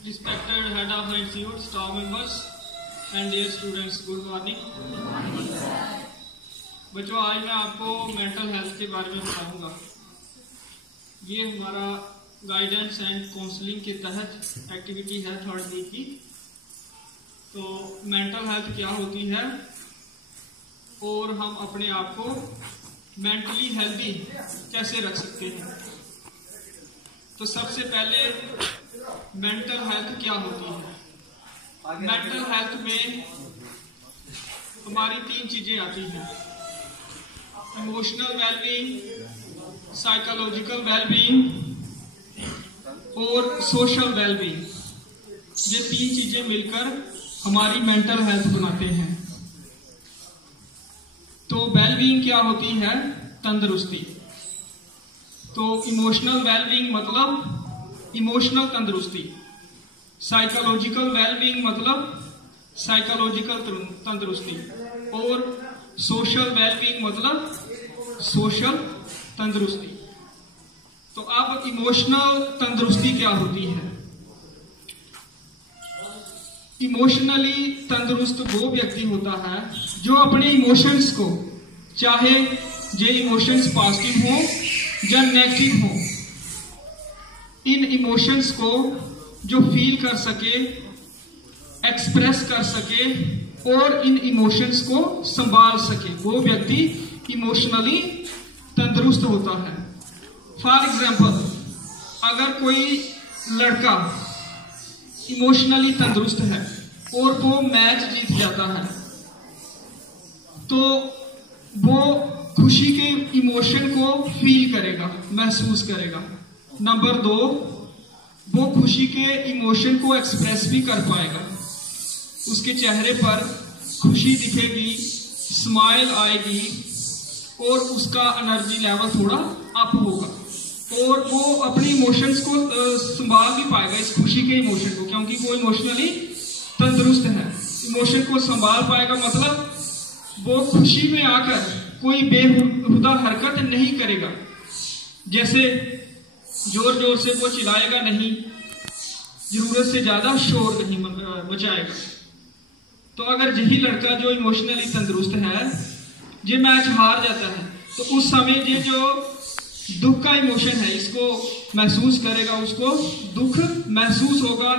Respected head of the institute, staff members and dear students, good morning. बच्चों, आज मैं आपको मेंटल हेल्थ के बारे में बताऊंगा। ये हमारा गाइडेंस एंड काउंसलिंग के तहत एक्टिविटी है थर्ड वीक की। तो मेंटल हेल्थ क्या होती है और हम अपने आप को मेंटली हेल्दी कैसे रख सकते हैं। तो सबसे पहले मेंटल हेल्थ क्या होती है। मेंटल हेल्थ में हमारी तीन चीजें आती हैं: इमोशनल वेलबींग, साइकोलॉजिकल वेलबींग और सोशल वेलबींग। ये तीन चीजें मिलकर हमारी मेंटल हेल्थ बनाते हैं। तो वेलबींग क्या होती है? तंदुरुस्ती। तो इमोशनल वेलबींग मतलब इमोशनल तंदुरुस्ती, साइकोलॉजिकल वेलबींग मतलब साइकोलॉजिकल तंदुरुस्ती और सोशल वेलबींग मतलब सोशल तंदुरुस्ती। तो अब इमोशनल तंदुरुस्ती क्या होती है? इमोशनली तंदुरुस्त वो व्यक्ति होता है जो अपने इमोशंस को, चाहे ये इमोशंस पॉजिटिव हो या नेगेटिव हो, इन इमोशंस को जो फील कर सके, एक्सप्रेस कर सके और इन इमोशंस को संभाल सके, वो व्यक्ति इमोशनली तंदुरुस्त होता है। फॉर एग्जाम्पल, अगर कोई लड़का इमोशनली तंदुरुस्त है और वो मैच जीत जाता है तो वो खुशी के इमोशन को फील करेगा, महसूस करेगा। नंबर 2, वो खुशी के इमोशन को एक्सप्रेस भी कर पाएगा। उसके चेहरे पर खुशी दिखेगी, स्माइल आएगी और उसका एनर्जी लेवल थोड़ा अप होगा और वो अपने इमोशंस को संभाल भी पाएगा, इस खुशी के इमोशन को, क्योंकि वो इमोशनली तंदुरुस्त है। इमोशन को संभाल पाएगा मतलब वो खुशी में आकर कोई बेहुदा हरकत नहीं करेगा, जैसे जोर जोर से वो चिल्लाएगा नहीं, जरूरत से ज्यादा शोर नहीं मचाएगा। तो अगर यही लड़का जो इमोशनली तंदुरुस्त है ये मैच हार जाता है तो उस समय ये जो दुख का इमोशन है इसको महसूस करेगा, उसको दुख महसूस होगा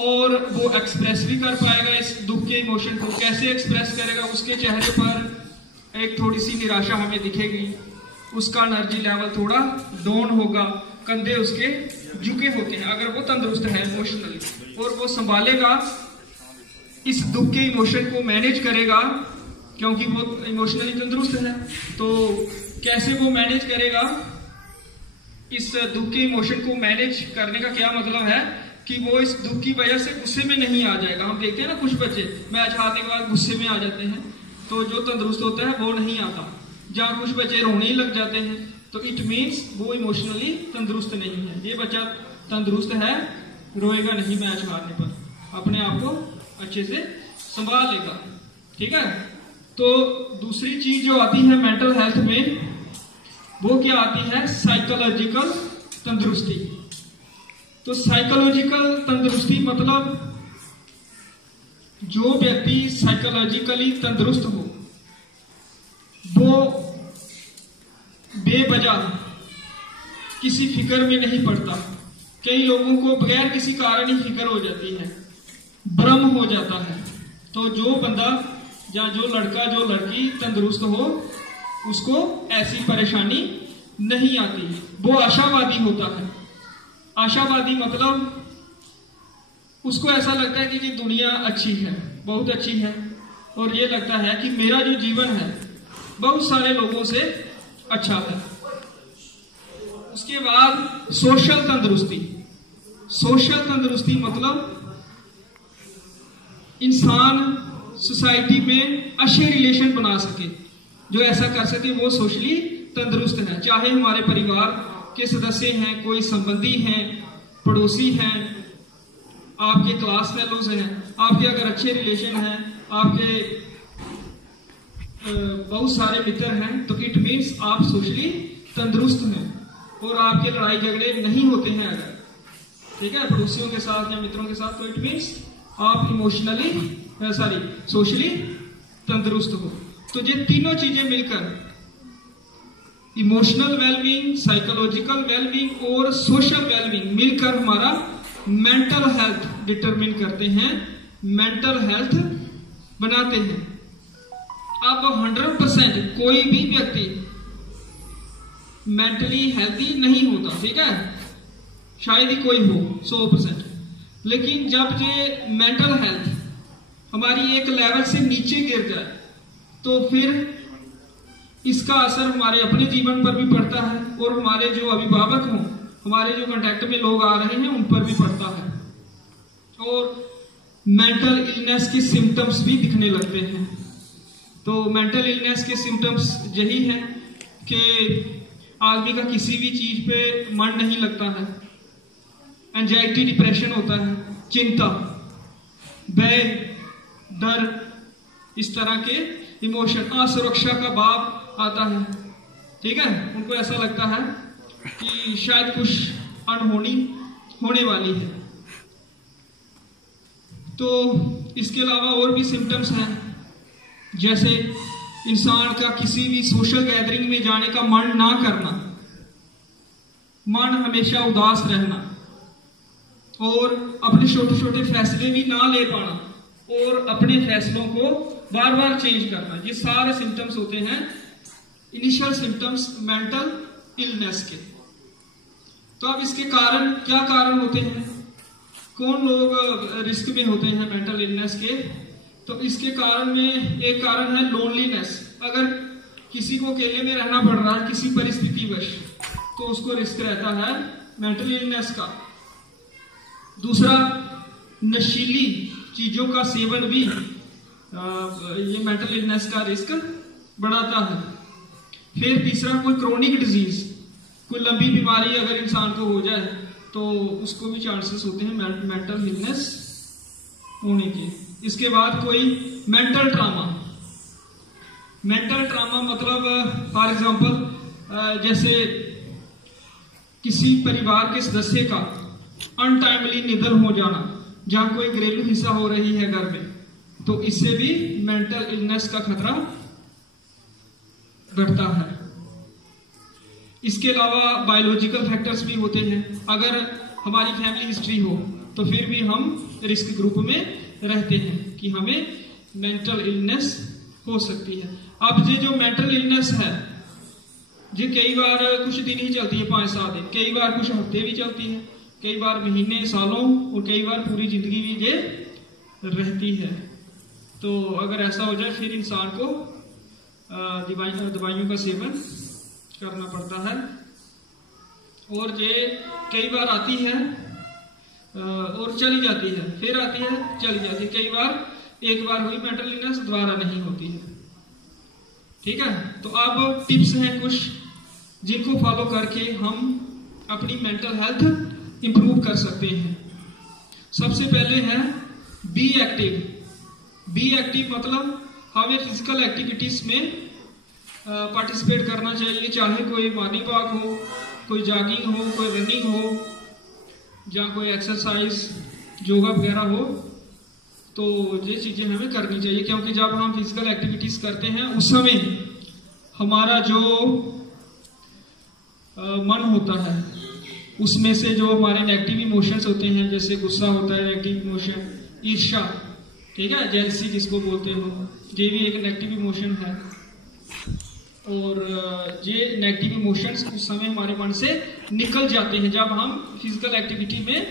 और वो एक्सप्रेस भी कर पाएगा इस दुख के इमोशन को। कैसे एक्सप्रेस करेगा? उसके चेहरे पर एक थोड़ी सी निराशा हमें दिखेगी, उसका एनर्जी लेवल थोड़ा डाउन होगा, कंधे उसके झुके होते हैं अगर वो तंदुरुस्त है इमोशनली, और वो संभालेगा, इस दुख के इमोशन को मैनेज करेगा क्योंकि वो इमोशनली तंदुरुस्त है। तो कैसे वो मैनेज करेगा? इस दुख के इमोशन को मैनेज करने का क्या मतलब है कि वो इस दुख की वजह से गुस्से में नहीं आ जाएगा। हम देखते हैं ना कुछ बच्चे मैच हारने के बाद गुस्से में आ जाते हैं, तो जो तंदुरुस्त होता है वो नहीं आता। जहाँ कुछ बच्चे रोने ही लग जाते हैं तो इट मीन्स वो इमोशनली तंदुरुस्त नहीं है। ये बच्चा तंदुरुस्त है, रोएगा नहीं मैच हारने पर, अपने आप को अच्छे से संभाल लेगा। ठीक है। तो दूसरी चीज जो आती है मेंटल हेल्थ में वो क्या आती है? साइकोलॉजिकल तंदुरुस्ती। तो साइकोलॉजिकल तंदुरुस्ती मतलब जो व्यक्ति साइकोलॉजिकली तंदुरुस्त हो वो बेवजह किसी फिक्र में नहीं पड़ता। कई लोगों को बगैर किसी कारण ही फिक्र हो जाती है, भ्रम हो जाता है। तो जो बंदा या जो लड़का जो लड़की तंदुरुस्त हो उसको ऐसी परेशानी नहीं आती, वो आशावादी होता है। आशावादी मतलब उसको ऐसा लगता है कि ये दुनिया अच्छी है, बहुत अच्छी है, और ये लगता है कि मेरा जो जीवन है बहुत सारे लोगों से अच्छा है। उसके बाद सोशल तंदुरुस्ती। सोशल तंदुरुस्ती मतलब इंसान सोसाइटी में अच्छे रिलेशन बना सके, जो ऐसा कर सके वो सोशली तंदुरुस्त है। चाहे हमारे परिवार के सदस्य हैं, कोई संबंधी हैं, पड़ोसी हैं, आपके क्लास फेलोज हैं, आपके अगर अच्छे रिलेशन हैं, आपके बहुत सारे मित्र हैं, तो इट मीन्स आप सोशली तंदुरुस्त हैं और आपके लड़ाई झगड़े नहीं होते हैं। अगर ठीक है, पड़ोसियों के साथ या मित्रों के साथ, तो इट मीन्स आप सोशली तंदुरुस्त हो। तो ये तीनों चीजें मिलकर इमोशनल वेलबींग, साइकोलॉजिकल वेलबींग और सोशल वेलबींग मिलकर हमारा मेंटल हेल्थ डिटरमिन करते हैं, मेंटल हेल्थ बनाते हैं। अब 100% कोई भी व्यक्ति मेंटली हेल्थी नहीं होता, ठीक है, शायद ही कोई हो 100%। लेकिन जब ये मेंटल हेल्थ हमारी एक लेवल से नीचे गिर जाए तो फिर इसका असर हमारे अपने जीवन पर भी पड़ता है और हमारे जो अभिभावक हों, हमारे जो कांटेक्ट में लोग आ रहे हैं उन पर भी पड़ता है और मेंटल इलनेस के सिम्टम्स भी दिखने लगते हैं। तो मेंटल इलनेस के सिम्टम्स यही है कि आदमी का किसी भी चीज पे मन नहीं लगता है, एंजाइटी डिप्रेशन होता है, चिंता, भय, डर, इस तरह के इमोशन, असुरक्षा का भाव आता है, ठीक है। उनको ऐसा लगता है कि शायद कुछ अनहोनी होने वाली है। तो इसके अलावा और भी सिम्टम्स हैं, जैसे इंसान का किसी भी सोशल गैदरिंग में जाने का मन ना करना, मन हमेशा उदास रहना और अपने छोटे छोटे फैसले भी ना ले पाना और अपने फैसलों को बार बार चेंज करना, ये सारे सिम्टम्स होते हैं इनिशियल सिम्टम्स मेंटल इलनेस के। तो अब इसके कारण क्या कारण होते हैं, कौन लोग रिस्क में होते हैं मेंटल इलनेस के? तो इसके कारण में एक कारण है लोनलीनेस। अगर किसी को अकेले में रहना पड़ रहा है किसी परिस्थितिवश, तो उसको रिस्क रहता है मेंटल इलनेस का। दूसरा, नशीली चीजों का सेवन भी ये मेंटल इलनेस का रिस्क बढ़ाता है। फिर तीसरा, कोई क्रोनिक डिजीज, कोई लंबी बीमारी अगर इंसान को हो जाए तो उसको भी चांसेस होते हैं मेंटल इलनेस होने के। इसके बाद कोई मेंटल ट्रामा, मेंटल ट्रामा मतलब फॉर एग्जांपल जैसे किसी परिवार के सदस्य का अनटाइमली निधन हो जाना, जहां कोई घरेलू हिंसा हो रही है घर में, तो इससे भी मेंटल इलनेस का खतरा बढ़ता है। इसके अलावा बायोलॉजिकल फैक्टर्स भी होते हैं। अगर हमारी फैमिली हिस्ट्री हो तो फिर भी हम रिस्क ग्रुप में रहते हैं कि हमें मेंटल इलनेस हो सकती है। अब ये जो मेंटल इलनेस है ये कई बार कुछ दिन ही चलती है, 5-7 दिन, कई बार कुछ हफ्ते भी चलती है, कई बार महीने, सालों और कई बार पूरी जिंदगी भी ये रहती है। तो अगर ऐसा हो जाए फिर इंसान को दवाइयों का सेवन करना पड़ता है और ये कई बार आती है और चली जाती है, फिर आती है चली जाती है। कई बार एक बार हुई मेंटल इलनेस दोबारा नहीं होती है, ठीक है। तो अब टिप्स हैं कुछ जिनको फॉलो करके हम अपनी मेंटल हेल्थ इंप्रूव कर सकते हैं। सबसे पहले है बी एक्टिव। बी एक्टिव मतलब हमें फिजिकल एक्टिविटीज में पार्टिसिपेट करना चाहिए, चाहे कोई मॉर्निंग वॉक हो, कोई जॉगिंग हो, कोई रनिंग हो, या कोई एक्सरसाइज, योगा वगैरह हो, तो ये चीजें हमें करनी चाहिए। क्योंकि जब हम फिजिकल एक्टिविटीज करते हैं उस समय हमारा जो मन होता है उसमें से जो हमारे नेगेटिव इमोशंस होते हैं, जैसे गुस्सा होता है नेगेटिव इमोशन, ईर्ष्या, ठीक है, जेलसी जिसको बोलते हो, ये भी एक नेगेटिव इमोशन है। और ये नेगेटिव इमोशंस उस समय हमारे मन से निकल जाते हैं जब हम फिजिकल एक्टिविटी में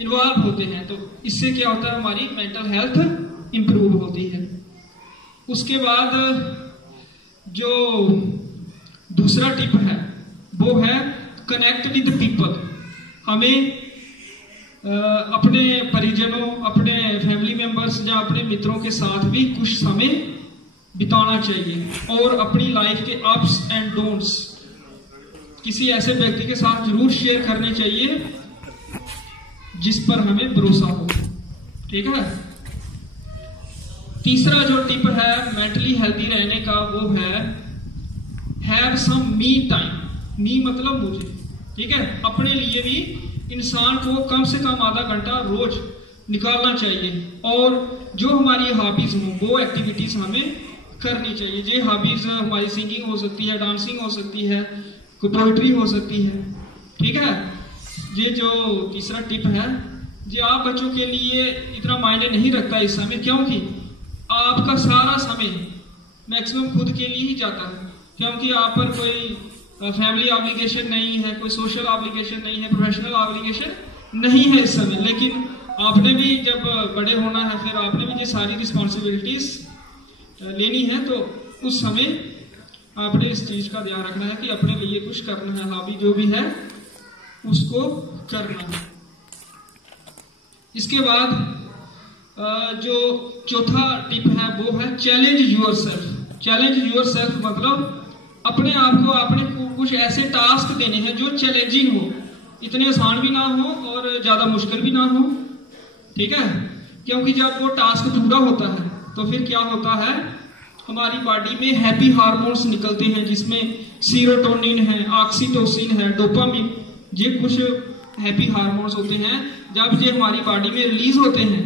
इन्वॉल्व होते हैं। तो इससे क्या होता है, हमारी मेंटल हेल्थ इंप्रूव होती है। उसके बाद जो दूसरा टिप है वो है कनेक्ट विद पीपल। हमें अपने परिजनों, अपने फैमिली मेंबर्स या अपने मित्रों के साथ भी कुछ समय बिताना चाहिए और अपनी लाइफ के अप्स एंड डाउन्स किसी ऐसे व्यक्ति के साथ जरूर शेयर करने चाहिए जिस पर हमें भरोसा हो, ठीक है। तीसरा जो टिप है मेंटली हेल्थी रहने का वो है हैव सम मी टाइम। मी मतलब मुझे, ठीक है, अपने लिए भी इंसान को कम से कम आधा घंटा रोज निकालना चाहिए और जो हमारी हॉबीज हों वो एक्टिविटीज हमें करनी चाहिए। ये हॉबीज हमारी सिंगिंग हो सकती है, डांसिंग हो सकती है, कोई पोइट्री हो सकती है, ठीक है। ये जो तीसरा टिप है, ये आप बच्चों के लिए इतना मायने नहीं रखता इस समय, क्योंकि आपका सारा समय मैक्सिमम खुद के लिए ही जाता है, क्योंकि आप पर कोई फैमिली ऑब्लिगेशन नहीं है, कोई सोशल ऑब्लिगेशन नहीं है, प्रोफेशनल ऑब्लिगेशन नहीं है इस समय। लेकिन आपने भी जब बड़े होना है, फिर आपने भी ये सारी रिस्पॉन्सिबिलिटीज लेनी है, तो उस समय आपने इस चीज का ध्यान रखना है कि अपने लिए कुछ करना है, हॉबी जो भी है उसको करना है। इसके बाद जो चौथा टिप है वो है चैलेंज योरसेल्फ। चैलेंज योरसेल्फ मतलब अपने आप को, आपने कुछ ऐसे टास्क देने हैं जो चैलेंजिंग हो, इतने आसान भी ना हो और ज्यादा मुश्किल भी ना हो, ठीक है। क्योंकि जब वो टास्क पूरा होता है तो फिर क्या होता है, हमारी बॉडी में हैप्पी हार्मोन्स निकलते हैं, जिसमें सीरोटोनिन है, ऑक्सीटोसिन है, डोपामिन, ये कुछ हैप्पी हार्मोन्स होते हैं। जब ये हमारी बॉडी में रिलीज होते हैं,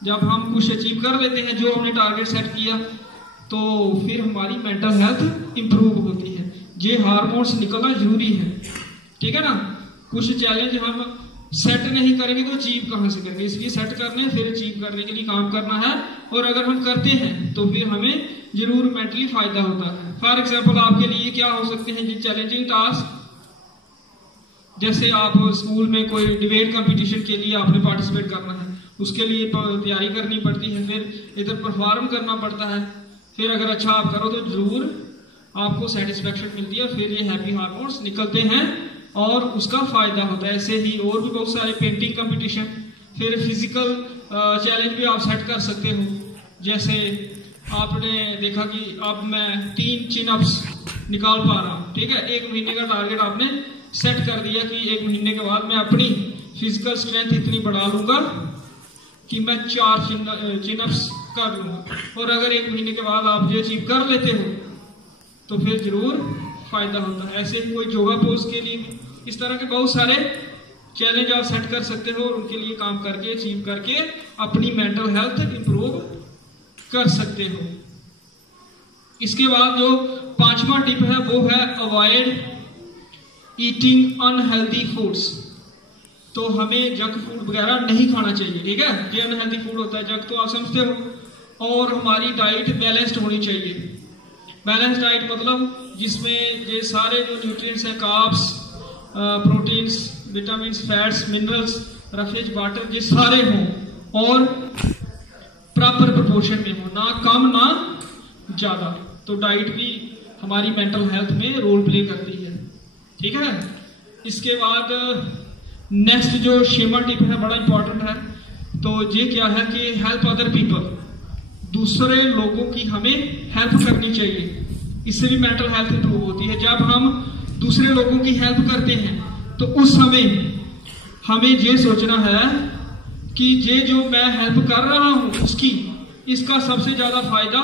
जब हम कुछ अचीव कर लेते हैं जो हमने टारगेट सेट किया, तो फिर हमारी मेंटल हेल्थ इंप्रूव होती है। ये हार्मोन्स निकलना जरूरी है, ठीक है ना। कुछ चैलेंज हम सेट नहीं करेंगे तो अचीव कहां से करेंगे, इसलिए सेट करना है, फिर अचीव करने के लिए काम करना है। और अगर हम करते हैं तो फिर हमें जरूर मेंटली फायदा होता है। फॉर एग्जाम्पल आपके लिए क्या हो सकते हैं ये चैलेंजिंग टास्क, जैसे आप स्कूल में कोई डिबेट कंपटीशन के लिए आपने पार्टिसिपेट करना है, उसके लिए तैयारी करनी पड़ती है, फिर इधर परफॉर्म करना पड़ता है, फिर अगर अच्छा आप करो तो जरूर आपको सेटिस्फेक्शन मिलती है, फिर ये हैप्पी हार्मोन्स निकलते हैं और उसका फायदा होता है। ऐसे ही और भी बहुत सारे पेंटिंग कंपटीशन, फिर फिजिकल चैलेंज भी आप सेट कर सकते हो। जैसे आपने देखा कि अब मैं 3 चिन-अप्स निकाल पा रहा हूँ, ठीक है। 1 महीने का टारगेट आपने सेट कर दिया कि 1 महीने के बाद मैं अपनी फिजिकल स्ट्रेंथ इतनी बढ़ा लूंगा कि मैं 4 चिन-अप्स कर लूंगा। और अगर 1 महीने के बाद आप ये अचीव कर लेते हो तो फिर जरूर फायदा होता है। ऐसे ही कोई योगा पोज के लिए भी इस तरह के बहुत सारे चैलेंज आप सेट कर सकते हो और उनके लिए काम करके अचीव करके अपनी मेंटल हेल्थ इंप्रूव कर सकते हो। इसके बाद जो 5वां टिप है वो है अवॉइड ईटिंग अनहेल्दी फूड्स। तो हमें जंक फूड वगैरह नहीं खाना चाहिए, ठीक है। ये अनहेल्दी फूड होता है, जंक तो आप समझते हो। और हमारी डाइट बैलेंस्ड होनी चाहिए। बैलेंस डाइट मतलब जिसमें ये सारे जो न्यूट्रिएंट्स हैं, carbs, proteins, vitamins, fats, minerals, roughage, water, ये सारे हों और प्रॉपर प्रोपोर्शन में हो, ना कम ना ज्यादा। तो डाइट भी हमारी मेंटल हेल्थ में रोल प्ले करती है, ठीक है। इसके बाद नेक्स्ट जो 6वां टिप है बड़ा इंपॉर्टेंट है। तो ये क्या है कि हेल्प अदर पीपल, दूसरे लोगों की हमें हेल्प करनी चाहिए, इससे भी मेंटल हेल्थ इंप्रूव होती है। जब हम दूसरे लोगों की हेल्प करते हैं तो उस समय हमें ये सोचना है कि ये जो मैं हेल्प कर रहा हूं इसका सबसे ज्यादा फायदा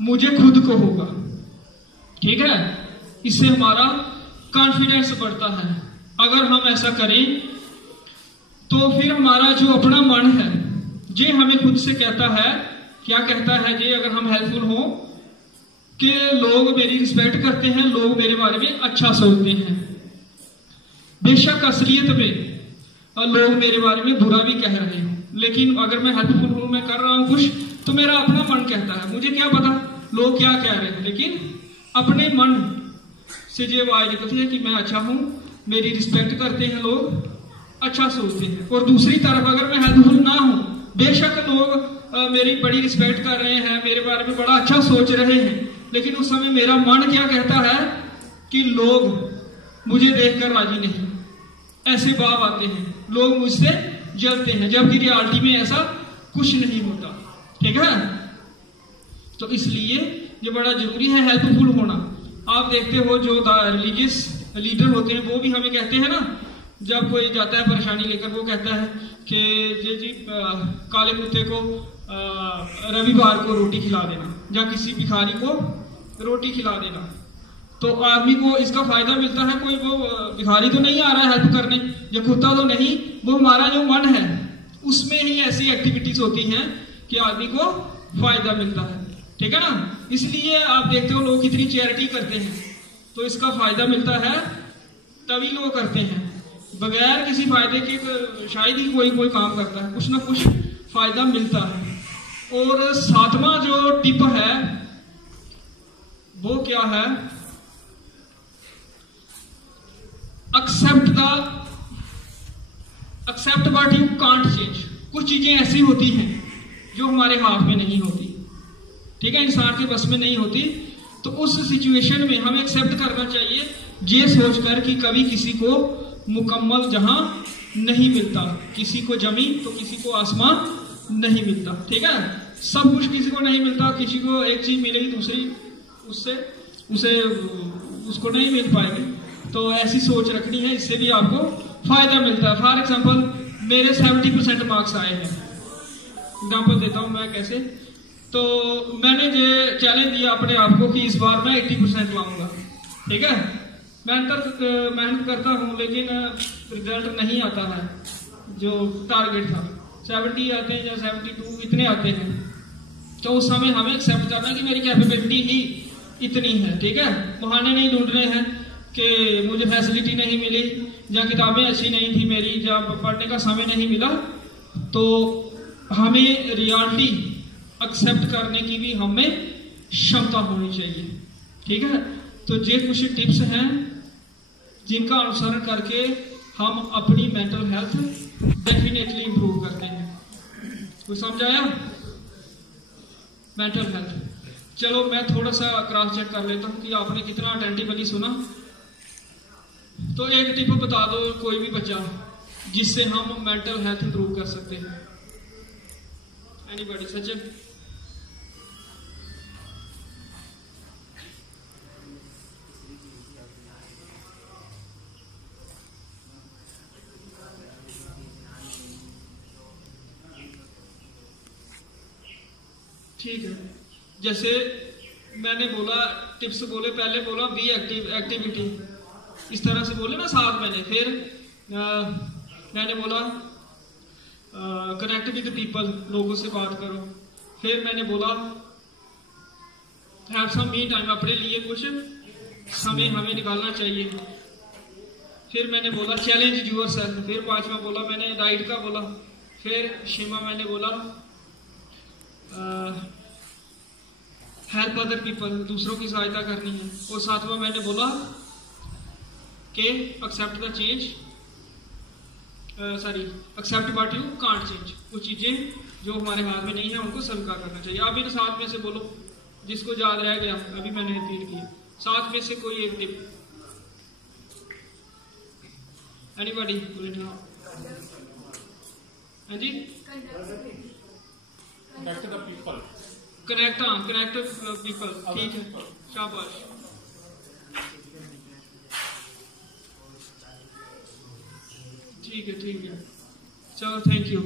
मुझे खुद को होगा, ठीक है। इससे हमारा कॉन्फिडेंस बढ़ता है। अगर हम ऐसा करें तो फिर हमारा जो अपना मन है ये हमें खुद से कहता है, क्या कहता है ये, अगर हम हेल्पफुल हो कि लोग मेरी रिस्पेक्ट करते हैं, लोग मेरे बारे में अच्छा सोचते हैं। बेशक असलियत में लोग मेरे बारे में बुरा भी कह रहे हो, लेकिन अगर मैं हेल्पफुल हूं, मैं कर रहा हूं कुछ, तो मेरा अपना मन कहता है, मुझे क्या पता लोग क्या कह रहे हैं, लेकिन अपने मन से ये आवाज निकलती है कि मैं अच्छा हूं, मेरी रिस्पेक्ट करते हैं लोग, अच्छा सोचते हैं। और दूसरी तरफ अगर मैं हेल्पफुल ना हूं, बेशक लोग मेरी बड़ी रिस्पेक्ट कर रहे हैं, मेरे बारे में बड़ा अच्छा सोच रहे हैं, लेकिन उस समय मेरा मन क्या कहता है कि लोग मुझे देखकर राजी नहीं, ऐसे भाव आते हैं, लोग मुझसे जलते हैं, जबकि रियलिटी में ऐसा कुछ नहीं होता, ठीक है। तो इसलिए ये बड़ा जरूरी है हेल्पफुल होना। आप देखते हो जो रिलीजियस लीडर होते हैं वो भी हमें कहते हैं ना, जब कोई जाता है परेशानी लेकर, वो कहता है कि जी काले कुत्ते को रविवार को रोटी खिला देना या किसी भिखारी को रोटी खिला देना। तो आदमी को इसका फायदा मिलता है, कोई वो भिखारी तो नहीं आ रहा है हेल्प करने, जो खुदा तो नहीं, वो हमारा जो मन है उसमें ही ऐसी एक्टिविटीज होती हैं कि आदमी को फायदा मिलता है। ठीक है ना? इसलिए आप देखते हो लोग कितनी चैरिटी करते हैं, तो इसका फायदा मिलता है तभी लोग करते हैं, बगैर किसी फायदे के शायद ही कोई काम करता है, कुछ ना कुछ फायदा मिलता है। और सातवां जो टिप है वो क्या है? Accept what you can't change. कुछ चीजें ऐसी होती हैं जो हमारे हाथ में नहीं होती, ठीक है, इंसान के बस में नहीं होती, तो उस सिचुएशन में हमें एक्सेप्ट करना चाहिए, ये सोचकर कि कभी किसी को मुकम्मल जहां नहीं मिलता, किसी को जमीन तो किसी को आसमान नहीं मिलता। ठीक है, सब कुछ किसी को नहीं मिलता, किसी को एक चीज मिलेगी दूसरी उसको नहीं मिल पाएगी, तो ऐसी सोच रखनी है, इससे भी आपको फायदा मिलता है। फॉर एग्जाम्पल मेरे 70% मार्क्स आए हैं, एग्जाम्पल देता हूं मैं कैसे। तो मैंने ये चैलेंज दिया अपने आप को कि इस बार मैं 80% लाऊंगा। ठीक है, मेहनत करता हूं लेकिन रिजल्ट नहीं आता है जो टारगेट था। 70 आते हैं या 72 इतने आते हैं, तो उस समय हमें एक्सेप्ट करना है कि मेरी कैपेबिलिटी ही इतनी है। ठीक है, बहाने नहीं ढूंढने हैं कि मुझे फैसिलिटी नहीं मिली या किताबें अच्छी नहीं थी मेरी या पढ़ने का समय नहीं मिला। तो हमें रियलिटी एक्सेप्ट करने की भी हमें क्षमता होनी चाहिए। ठीक है, तो ये कुछ टिप्स हैं जिनका अनुसरण करके हम अपनी मेंटल हेल्थ डेफिनेटली इंप्रूव करते हैं। कुछ समझ आया? Mental health. चलो मैं थोड़ा सा क्रॉस चेक कर लेता हूं कि आपने कितना अटेंटिवली सुना। तो एक टिप बता दो कोई भी बच्चा जिससे हम मेंटल हेल्थ इंप्रूव कर सकते हैं। एनीबॉडी? सचिन? ठीक है, जैसे मैंने बोला टिप्स बोले, पहले बोला बी एक्टिविटी, इस तरह से बोले ना साथ मैंने। फिर मैंने बोला कनेक्ट विद पीपल, लोगों से बात करो। फिर मैंने बोला हैव सम मी टाइम, अपने लिए कुछ समय हमें निकालना चाहिए। फिर मैंने बोला चैलेंज यूर सेल्फ। फिर पांचवा बोला मैंने राइट का बोला। फिर शिमा मैंने बोला हेल्प अदर पीपल, दूसरों की सहायता करनी है। और सातवां मैंने बोला कि accept the change, accept what you can't change. कुछ चीजें जो हमारे हाथ में नहीं है उनको स्वीकार करना चाहिए। आप इन सात में से बोलो जिसको याद रह गया, अभी मैंने रिपीट किया। सात में से कोई एक टिप, एनीबॉडी? हाँ जी, connect the people. Connect people, ठीक है, शाबाश। ठीक है, चलो थैंक यू।